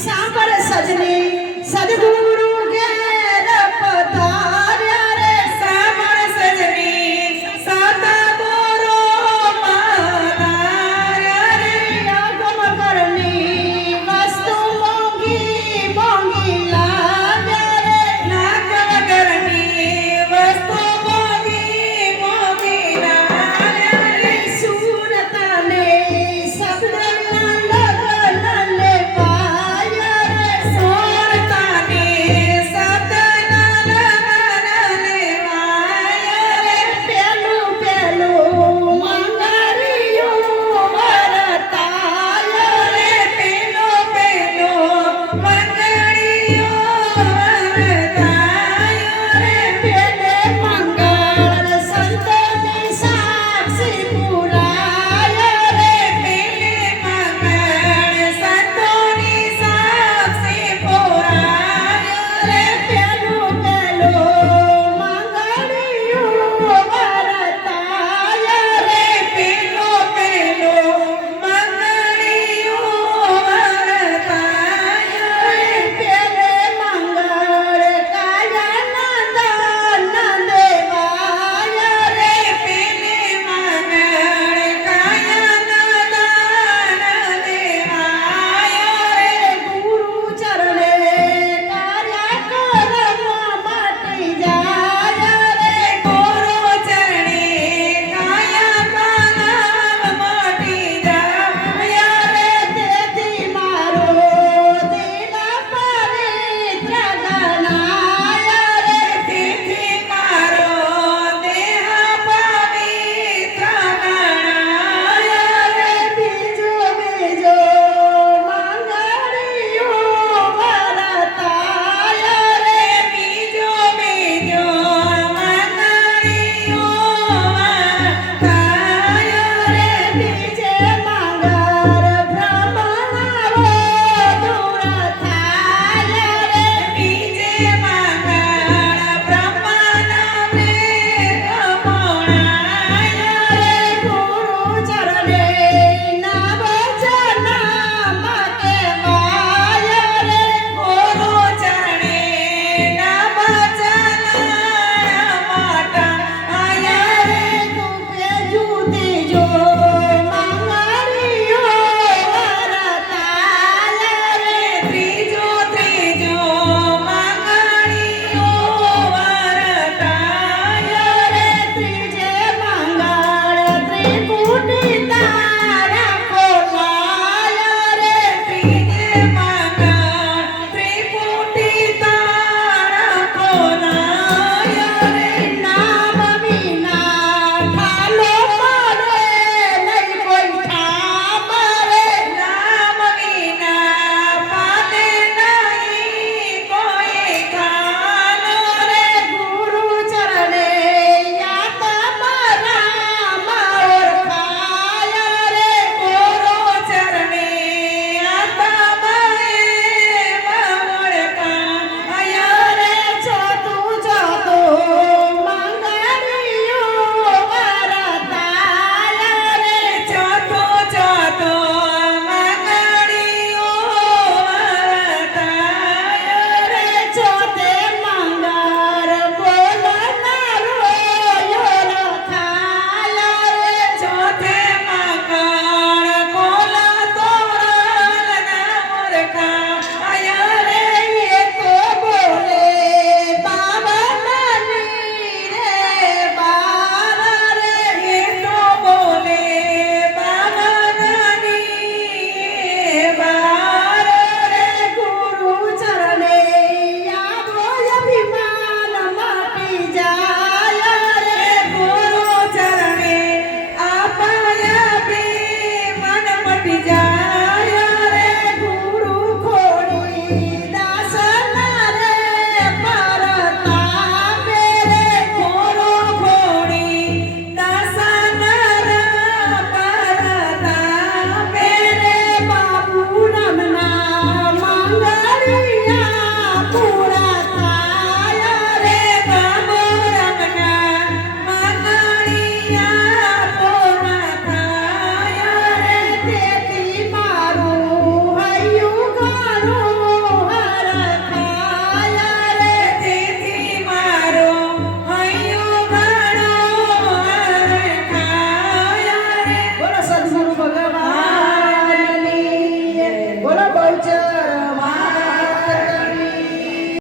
સાંભળ સજની સદગુરુ ઘેર પધાર્યા રે સાંભળ સજની સતગુરુ પધાર્યા રે આગમ કરની વસ્તુ મોંઘી મોંઘી લાગ્યા રે નાગમ કરની વસ્તુ મોંઘી મોંઘી લાગ્યા રે સુરતને શબ્દના લગન લેવાયા રે સોરતાને સતના લગન લેવાયા રે પેલું પેલું મંગળિયું વરતાયા રે પેલો પેલો મંગળિયો વરતાયો રે પેલે મંગળ સંતની સાક્ષી પુરાયા રે પેલે મંગળ સંતોની સાક્ષી પુરાયો રે પેલું પેલું મંગળિયું વરતાયા રે પેલો પેલો મંગળિયો વરતાયો રે પેલે મંગળ કાયા નંદન દેવાયા રે પેલે મંગળ કાયા દાન દેવાયો રે ગુરુ ચરણે કાર્ય કર્મ મટી જાય રે ગુરુ ચરણે કાયા કલમ મટી જાય રે તેથી મારો દિલ પવિત્ર ગણાય રે તેથી મારો દેહ પવિત્ર ગણાય રે બીજો બીજો મંગળિયું વરતાય રે બીજો બીજો મંગળિયો વરતાયો રે બીજે મંગળ બ્રહ્મણાવો દૂર થાય રે બીજે મંગળ બ્રહ્મના મેઘ મોણાય રે ગુરુ ચરણે ના વચન મકે વાય રે ગુરુ ચરણે ના વચન મોટાયા રે તુપે જુદી જો મંગળિયું વરતાય રે ત્રીજો ત્રીજો મંગળિયો વરતાયો રે ત્રીજે મંગળ ત્રિકુટી તારા ખોલાય રે ત્રીજે મંગળ ત્રિપુટી તારા ખોલાયો રે નામ વિના ઠાલો પડે નહીં કોઈ ઠામ રે નામ વિના પાલે નહીં કોઈ ખાનો રે ગુરુ ચરણે યાતમ રામ ઓળખાય રે ગુરુ ચરણે આત્માએ ઓળખાયા રે ચોથું ચોથું મંગળિયું વરતાય રે ચોથો ચોથો મંગળિયો વરતાયો રે ચોથે મંગળ બોલનારો ઓળખાય રે ચોથે મંગળ કોલા તોરણ ના ઓળખાયા રે તો બોલે બાવનની રે બાર રે એ તો બોલે બાવનની બાર રે ગુરુ ચરણે આવો અભિમાન મટી જાય રે ગુરુ ચરણે આપાયા બી મન મટી જાય રે ગુરુ ખોડી દાસના રે પરતાપે રે ગુરુ ખોડી દાસનર પરતાપે રે બાપુ નામના મંગળિયા પૂરા થાય રે બાબુ રંગના મંગળિયા